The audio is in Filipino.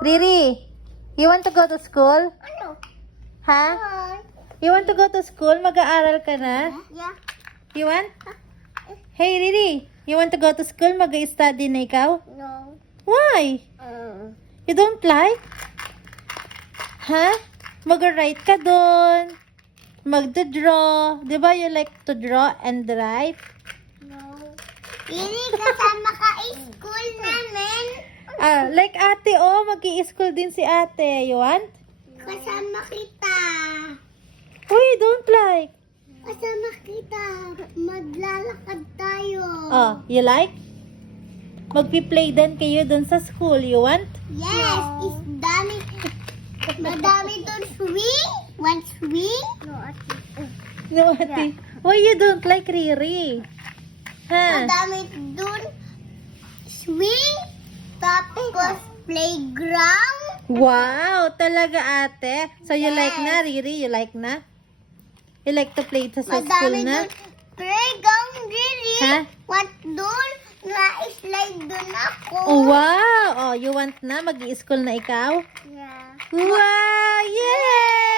Riri, you want to go to school? Ano? Ha? You want to go to school? Mag-aaral ka na? Yeah. You want? Hey, Riri, you want to go to school? Mag-study na ikaw? No. Why? You don't like? Ha? Mag-write ka doon. Mag-draw. Di ba you like to draw and write? No. Ini kasama ka school namin. Like ate, oh. Mag-i-school din si ate. You want? Kasama kita. Uy, don't like. Kasama kita. Maglalakad tayo. Oh, you like? Magpi-play din kayo dun sa school. You want? Yes, it's dami. Madami doon swing. Want swing? No, No, ate. Why you don't like Riri? Ha? madami doon swing. Tapos playground. Wow, talaga ate. So you like Yes. na, Riri? You like na? You like to play sa school Madami na? doon playground, really. Ha? Want doon? Na-slide doon ako. Oh, wow! Oh, you want na? Mag-i-school na ikaw? Yeah. Wow! Yay!